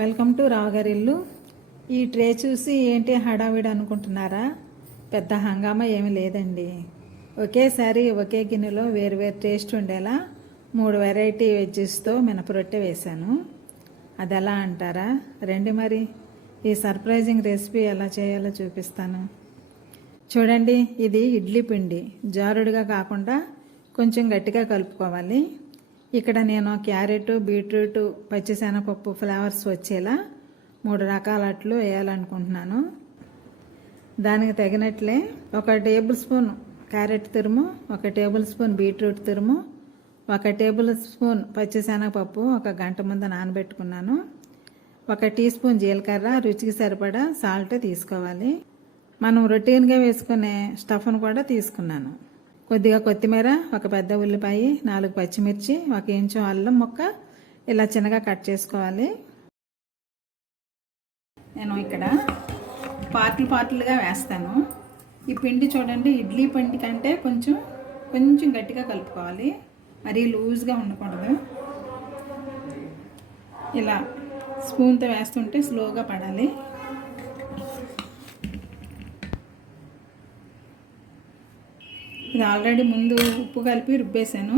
Welcome to Rao Gari Illu. ఈ tray చూసి ఏంటి హడావిడి అనుకుంటున్నారా? పెద్ద హంగామా ఏమీ లేదండి. ఒకేసారి ఒకే గిన్నెలో వేరు టేస్ట్ ఉండేలా 3 వెరైటీ వెజ్జెస్తో మినపరొట్టె వేశాను. అది ఎలా అంటారా? రండి మరి ఈ సర్ప్రైజింగ్ రెసిపీ ఎలా చేయాలో చూపిస్తాను. చూడండి, ఇది ఇడ్లీ పిండి. జారుడుగా కాకుండా కొంచెం గట్టిగా కలుపుకోవాలి. ఇక్కడ నేను క్యారెట్, బీట్రూట్, పచ్చిశనగపప్పు ఫ్లేవర్స్ వచ్చేలా 3 రకాల అట్లు వేయాలనుకుంటున్నాను. దానికి తగినట్లే 1 టేబుల్ స్పూన్ క్యారెట్ తురుము, 1 టేబుల్ స్పూన్ బీట్రూట్ తురుము, 1 టేబుల్ స్పూన్ పచ్చిశనగపప్పు 1 గంట ముందు నానబెట్టుకున్నాను. 1 టీ స్పూన్ జీలకర్ర, రుచికి సరిపడా సాల్ట్ తీసుకోవాలి. మనం రొటీన్గా వేసుకునే స్టఫ్ను కూడా తీసుకున్నాను. కొద్దిగా కొత్తిమీర, 1 పెద్ద ఉల్లిపాయ, 4 పచ్చిమిర్చి, 1 ఇంచు అల్లం ముక్క ఇలా చిన్నగా కట్ చేసుకోవాలి. నేను ఇక్కడ పార్ట్లుగా వేస్తాను. ఈ పిండి చూడండి, ఇడ్లీ పిండి కంటే కొంచెం గట్టిగా కలుపుకోవాలి. మరీ లూజ్గా ఉండకూడదు. ఇలా స్పూన్తో వేస్తుంటే స్లోగా పడాలి. ఇది ఆల్రెడీ ముందు ఉప్పు కలిపి రుబ్బేశాను.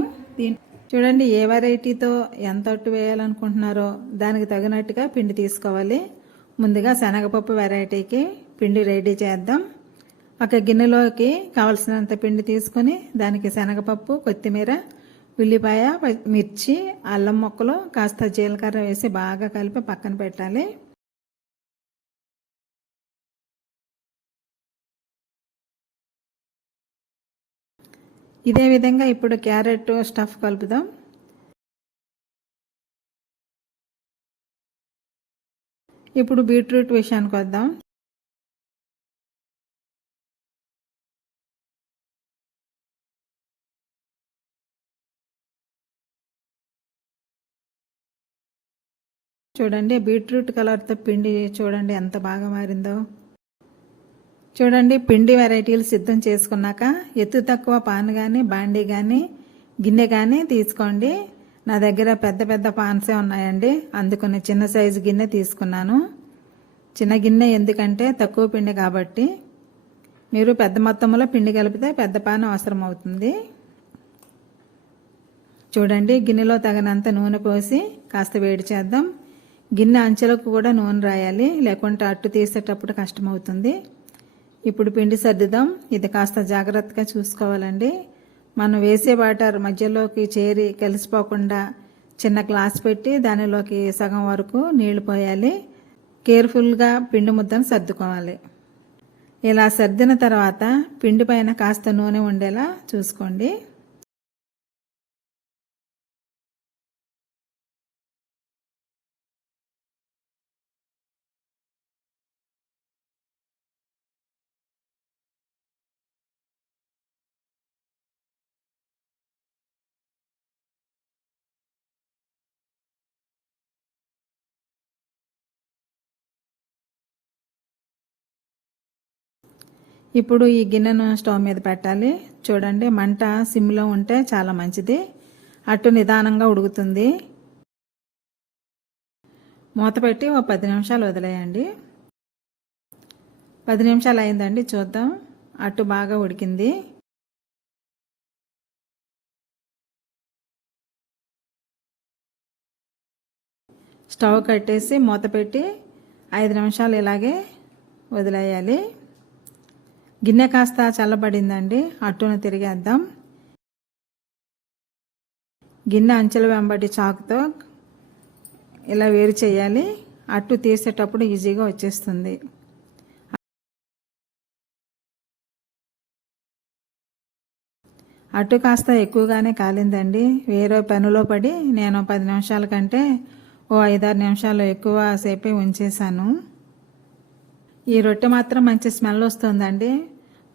చూడండి, ఏ వెరైటీతో ఎంత అట్టు వేయాలనుకుంటున్నారో దానికి తగినట్టుగా పిండి తీసుకోవాలి. ముందుగా శనగపప్పు వెరైటీకి పిండి రెడీ చేద్దాం. 1 గిన్నెలోకి కావలసినంత పిండి తీసుకొని దానికి శనగపప్పు, కొత్తిమీర, ఉల్లిపాయ, మిర్చి, అల్లం ముక్కలు, కాస్త జీలకర్ర వేసి బాగా కలిపి పక్కన పెట్టాలి. ఇదే విధంగా ఇప్పుడు క్యారెట్ స్టఫ్ కలుపుదాం. ఇప్పుడు బీట్రూట్ విషయానికి వద్దాం. చూడండి, బీట్రూట్ కలర్తో పిండి చూడండి ఎంత బాగా మారిందో. చూడండి, పిండి వెరైటీలు సిద్ధం చేసుకున్నాక ఎత్తు తక్కువ పాన్ కానీ, బాండీ కానీ, గిన్నె కానీ తీసుకోండి. నా దగ్గర పెద్ద పాన్సే ఉన్నాయండి, అందుకని చిన్న సైజు గిన్నె తీసుకున్నాను. చిన్న గిన్నె ఎందుకంటే తక్కువ పిండి కాబట్టి. మీరు పెద్ద మొత్తంలో పిండి కలిపితే పెద్ద పాన్ అవసరం అవుతుంది. చూడండి, గిన్నెలో తగినంత నూనె పోసి కాస్త వేడి చేద్దాం. గిన్నె అంచెలకు కూడా నూనె రాయాలి, లేకుంటే అట్టు తీసేటప్పుడు కష్టమవుతుంది. ఇప్పుడు పిండి సర్దుదాం. ఇది కాస్త జాగ్రత్తగా చూసుకోవాలండి. మనం వేసే వాటర్ మధ్యలోకి చేరి కలిసిపోకుండా చిన్న గ్లాస్ పెట్టి దానిలోకి సగం వరకు నీళ్లు పోయాలి. కేర్ఫుల్గా పిండి ముద్దను సర్దుకోవాలి. ఇలా సర్దిన తర్వాత పిండి పైన కాస్త నూనె ఉండేలా చూసుకోండి. ఇప్పుడు ఈ గిన్నెను స్టవ్ మీద పెట్టాలి. చూడండి, మంట సిమ్లో ఉంటే చాలా మంచిది. అట్టు నిదానంగా ఉడుకుతుంది. మూత పెట్టి 10 నిమిషాలు వదిలేయండి. 10 నిమిషాలు అయిందండి, చూద్దాం. అట్టు బాగా ఉడికింది. స్టవ్ కట్టేసి మూత పెట్టి 5 నిమిషాలు ఇలాగే వదిలేయాలి. గిన్నె కాస్త చల్లబడిందండి, అట్టును తిరిగేద్దాం. గిన్నె అంచెల వెంబడి చాకుతో ఇలా వేరు చేయాలి. అట్టు తీసేటప్పుడు ఈజీగా వచ్చేస్తుంది. అట్టు కాస్త ఎక్కువగానే కాలిందండి. వేరే పనిలో పడి నేను 10 నిమిషాల కంటే 5-6 నిమిషాలు ఎక్కువ సేపే ఉంచేశాను. ఈ రొట్టె మాత్రం మంచి స్మెల్ వస్తుందండి.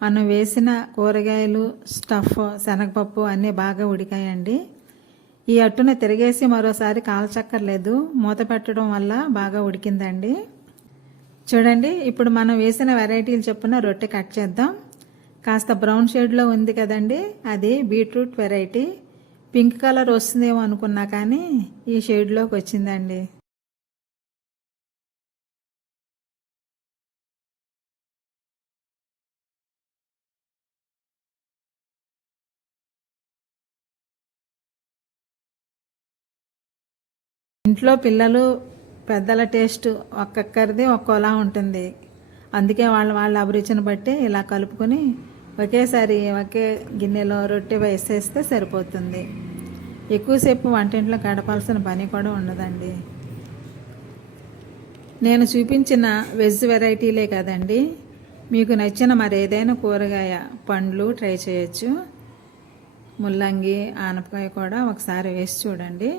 మనం వేసిన కూరగాయలు, స్టఫ్, శనగపప్పు అన్నీ బాగా ఉడికాయండి. ఈ అట్టును తిరిగేసి మరోసారి కాల్చక్కర్లేదు, మూత పెట్టడం వల్ల బాగా ఉడికిందండి. చూడండి, ఇప్పుడు మనం వేసిన వెరైటీలు చొప్పున రొట్టె కట్ చేద్దాం. కాస్త బ్రౌన్ షేడ్లో ఉంది కదండి, అది బీట్రూట్ వెరైటీ. పింక్ కలర్ వస్తుందేమో అనుకున్నా కానీ ఈ షేడ్లోకి వచ్చిందండి. ఇంట్లో పిల్లలు పెద్దల టేస్ట్ ఒక్కొక్కరిది ఒక్కోలా ఉంటుంది. అందుకే వాళ్ళ అభిరుచిని బట్టి ఇలా కలుపుకొని ఒకేసారి ఒకే గిన్నెలో రొట్టె వేసేస్తే సరిపోతుంది. ఎక్కువసేపు వంటింట్లో గడపాల్సిన పని కూడా ఉండదండి. నేను చూపించిన వెజ్ వెరైటీలే కదండి, మీకు నచ్చిన మరేదైనా కూరగాయ పండ్లు ట్రై చేయొచ్చు. ముల్లంగి, ఆనపకాయ కూడా ఒకసారి వేసి చూడండి.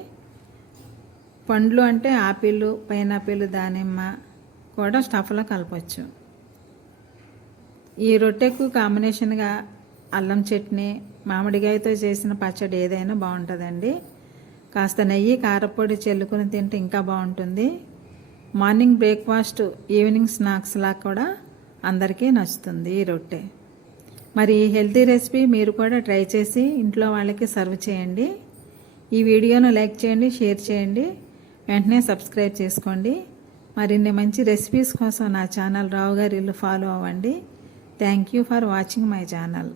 పండ్లు అంటే ఆపిల్, పైనాపిల్, దానిమ్మ కూడా స్టఫ్లో కలపచ్చు. ఈ రొట్టెకు కాంబినేషన్గా అల్లం చట్నీ, మామిడికాయతో చేసిన పచ్చడి ఏదైనా బాగుంటుందండి. కాస్త నెయ్యి, కారపొడి చల్లుకొని తింటే ఇంకా బాగుంటుంది. మార్నింగ్ బ్రేక్ఫాస్ట్, ఈవినింగ్ స్నాక్స్లా కూడా అందరికీ నచ్చుతుంది ఈ రొట్టె. మరి ఈ హెల్తీ రెసిపీ మీరు కూడా ట్రై చేసి ఇంట్లో వాళ్ళకి సర్వ్ చేయండి. ఈ వీడియోను లైక్ చేయండి, షేర్ చేయండి, వెంటనే సబ్స్క్రైబ్ చేసుకోండి. మరిన్ని మంచి రెసిపీస్ కోసం నా ఛానల్ రావు గారి ఇల్లు ఫాలో అవ్వండి. Thank you for watching my channel.